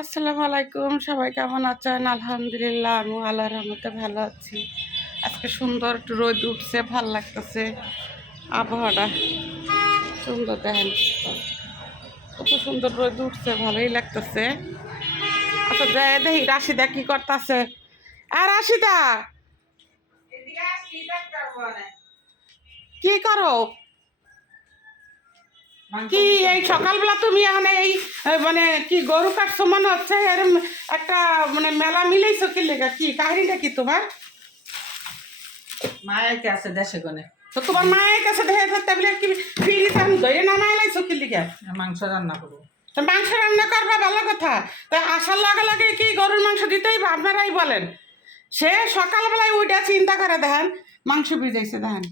আসসালামু আলাইকুম, সবাই কেমন আছেন? আলহামদুলিল্লাহ, আমি আল্লাহর রহমতে ভালো আছি। আজকে সুন্দর একটু রোদ উঠছে, ভাল লাগতেছে। আবহাওয়াটা সুন্দর, দেখেন কত সুন্দর রোদ উঠছে, ভালোই লাগতেছে। আচ্ছা দেখি রাশিদা কি করতেছে। আর রাশিদা কি করো? কি এই সকালবেলা তুমি এখানে এই মানে কি গরু কাটছো মনে হচ্ছে, এরম একটা মানে মেলা মিলাইছো কি লেগা? কি কাহিনীটা কি তোমার? মায়ের কাছে দেশে গনে তো তোমার মায়ের কাছে দেখে ট্যাবলেট কি ফ্রিজ আমি ধরে নামাই লাইছো কি লেগা? মাংস রান্না করবো। তো মাংস রান্না করবা, ভালো কথা। তা আসার লগে লগে কি গরুর মাংস দিতেই বা? আপনারাই বলেন। সে সকালবেলায় উইটা চিন্তা করে দেখেন মাংস ভিজাইছে, দেখেন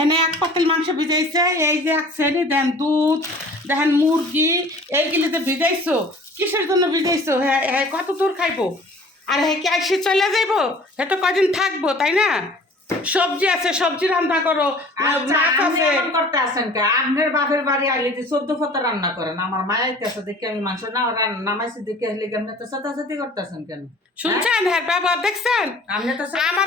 এনে এক পাতিল মাংস ভিজাইছে, এই যে এক শ্রেণী দেন দুধ, দেখেন মুরগি, এইগুলি যে ভিজাইছো কিসের জন্য ভিজাইছো? হ্যাঁ হ্যাঁ, কত দূর খাইবো? আর হ্যাঁ কি আসি চলে যাইবো? হ্যাঁ তো কদিন থাকবো, তাই না? সবজি আছে, সবজি রান্না করো, মাছ আছে। করতে আসেন কে? আপনার বাপের বাড়ি আইলে যে 14 ফতা রান্না করেন, আমার মায়ের কাছে দেখে আমি মাংস না নামাইছি দেখে হলে আপনি তো সাথে করতেছেন কেন? শুনছেন? হ্যাঁ ব্যবহার দেখছেন? আপনি তো আমার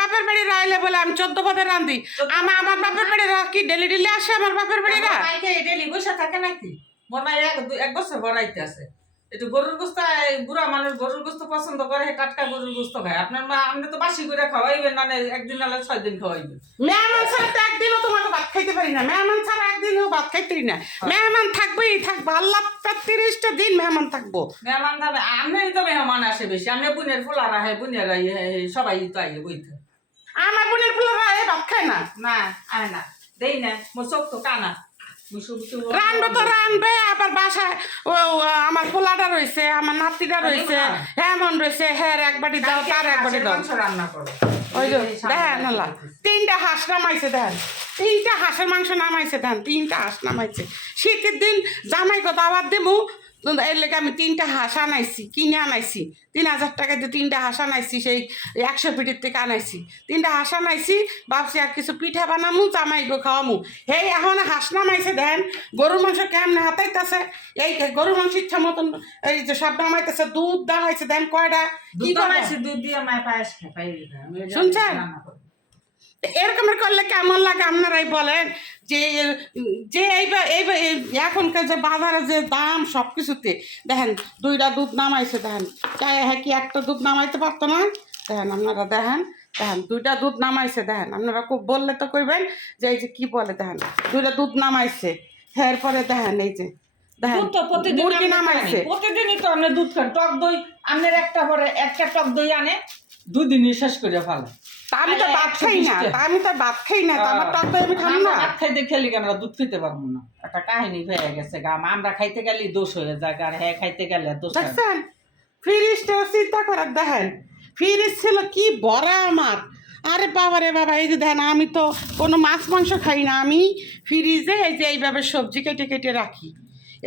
বাপের বাড়ি রাইলে বলে আমি 14 পদে রান্ধি। আমার বাপের বাড়ি কি ডেলি ডেলি আসে আমার বাপের বাড়িরা? ডেলি বসে থাকে নাকি? মোর মায়ের এক বছর বড়াইতে আছে। একটু গরুর গোস্ত, বুড়া মানুষ গরুর গোস্ত পছন্দ করে, টাটকা গরুর গোস্ত খায়। আপনার মা আপনি তো বাসি করে খাওয়াইবেন, না একদিন নাহলে 6 দিন খাওয়াইবেন। মেহমান ছাড়া তো একদিনও তোমাকে ভাত খাইতে পারি না, মেহমান ছাড়া একদিনও ভাত খাইতেই না। মেহমান থাকবেই থাকবো, আল্লাহ 30টা দিন মেহমান থাকবো। মেহমান থাকবে, আপনারই তো মেহমান আসে বেশি। আপনি বোনের ফুলারা হয়, বোনেরা সবাই তো আইয়ে বইতে। আমার বোনের ফুলারা এ ভাত খায় না। না আয় না, দেই না, মোর চোখ তো কানা। রানবে তো রানবে, আবার বাসায় আমার পোলাটা রয়েছে, আমার নাতিটা রয়েছে, এমন রয়েছে, হ্যাঁ এক বাটি দাও, তার এক বাটি দাও। রান্না করো। ওই যে দেখেন আল্লাহ 3টা হাঁস নামাইছে, দেখেন 3টা হাঁসের মাংস নামাইছে, দেখেন 3টা হাঁস নামাইছে। শীতের দিন জামাইকে দাওয়াত দেবো, এর লেগে আমি 3টা হাঁস আনাইছি, কিনে আনাইছি 3000 টাকা দিয়ে 3টা হাঁস আনাইছি, সেই 100 পিঠের থেকে আনাইছি 3টা হাঁস আনাইছি। ভাবছি আর কিছু পিঠা বানামু, জামাইকে খাওয়ামু। হেই এখন হাঁস নামাইছে, দেখেন গরুর মাংস কেমনে হাতাইতেছে। এই গরুর মাংস ইচ্ছা মতন এই যে সব নামাইতেছে, দুধ নামাইছে, দেখেন কয়টা কি দুধ দিয়ে মায় পায়েস খাই। শুনছেন? এরকমের করলে কেমন লাগে আপনারাই বলেন। যে যে এইবার এখনকার যে বাজারে যে দাম সব কিছুতে, দেখেন 2টা দুধ নামাইছে, দেখেন হ্যাঁ কি একটা দুধ নামাইতে পারতো না? দেখেন আপনারা, দেখেন 2টা দুধ নামাইছে, দেখেন আপনারা খুব বললে তো কইবেন যে এই যে কি বলে, দেখেন 2টা দুধ নামাইছে। এরপরে দেখেন এই যে দেখেন মুরগি নামাইছে। প্রতিদিনই তো আপনি দুধ খান, টক দই আপনার একটা টক দই আনে 2 দিনই শেষ করে ফেলে। আমি তো ভাত খাই না, আমি তো ভাত খাই না, আমার টক দই আমি খাই না। ভাত খাইতে খেলি আমরা দুধ খেতে পারবো না, একটা কাহিনী হয়ে গেছে। আমরা খাইতে গেলে দোষ হয়ে যায়, আর হ্যাঁ খাইতে গেলে দোষ। দেখছেন ফ্রিজটা চিন্তা করার, দেখেন ফ্রিজ ছিল কি বড় আমার। আরে বাবা রে বাবা, এই যে দেখেন আমি তো কোনো মাছ মাংস খাই না, আমি ফ্রিজে এই যে এইভাবে সবজি কেটে কেটে রাখি,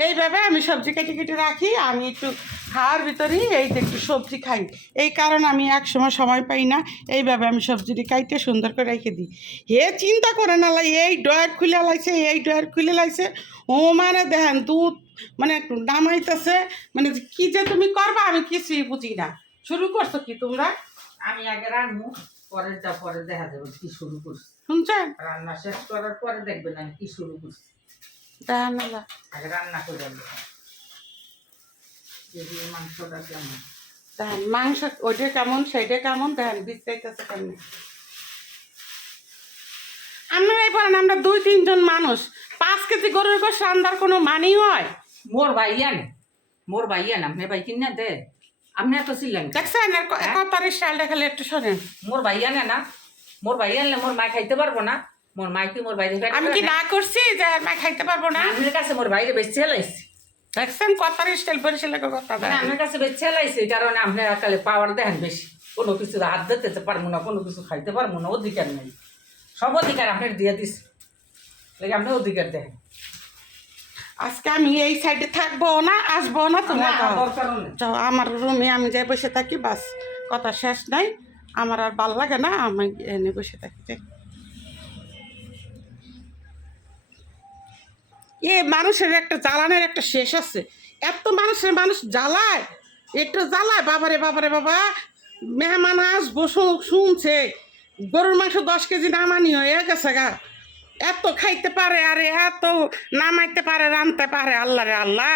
এইভাবে আমি সবজি কেটে কেটে রাখি। আমি একটু খাওয়ার ভিতরেই এই যে একটু সবজি খাই, এই কারণে আমি এক সময় পাই না, এইভাবে আমি সবজিটি কাইটে সুন্দর করে রেখে দিই। হে চিন্তা করে না লাই, এই ডয়ার খুলে লাইছে, এই ডয়ার খুলে লাইছে, ও মানে দেখেন দুধ মানে নামাইতেছে, মানে কি যে তুমি করবা আমি কিছুই বুঝি না। শুরু করছো কি তোমরা? আমি আগে রান্না, পরে দেখা যাবে কি শুরু করছি। শুনছেন? রান্না শেষ করার পরে দেখবেন আমি কি শুরু করছি। দেখেন আগে রান্না করে মাংসটা কেমন, দেখেন মাংস ওইটা কেমন সেইটা কেমন, দেখেন বিস্তারিতেছে কেমন। আপনারাই বলেন, আমরা 2-3 জন মানুষ 5 কেজি গরুর গোশত রান্নার কোনো মানেই হয়? মোর ভাইয়ান আপনি ভাই কিনা দে, আপনি এত ছিলেন দেখছেন কথার স্টাইলটা খালি একটু শোনেন। মোর ভাইয়ানে না, মোর ভাইয়ানলে মোর মা খাইতে পারবো না। মোর মা কি মোর বাইরে আমি কি না করছি যে মা খাইতে পারবো না? আপনার কাছে মোর বাইরে বেঁচে লাইছি। দেখছেন কথার স্টাইল পরিশীল কথা দেয়। আপনার কাছে বেঁচে লাইছি, এই কারণে আপনার কালে পাওয়ার দেখেন বেশি। কোনো কিছু হাত দিতে পারবো না, কোনো কিছু খাইতে পারবো না, অধিকার নেই। সব অধিকার আপনার দিয়ে দিস, আপনি অধিকার দেখেন। আজকে আমি এই সাইডে থাকবো না, আসবো না, তোমরা যাও আমার রুমে, আমি যাই বসে থাকি, বাস কথা শেষ নাই। আমার আর ভাল লাগে না, আমি এনে বসে থাকি। মানুষের একটা জ্বালানের একটা শেষ আছে, এত মানুষের মানুষ জ্বালায়, একটু জ্বালায়। বাবারে বাবারে বাবা, মেহমান আসবো শুনছে গরুর মাংস 10 কেজি নামানি হয়ে গেছে গা। এত খাইতে পারে, আরে এত নামাইতে পারে, রানতে পারে, আল্লাহ রে আল্লাহ।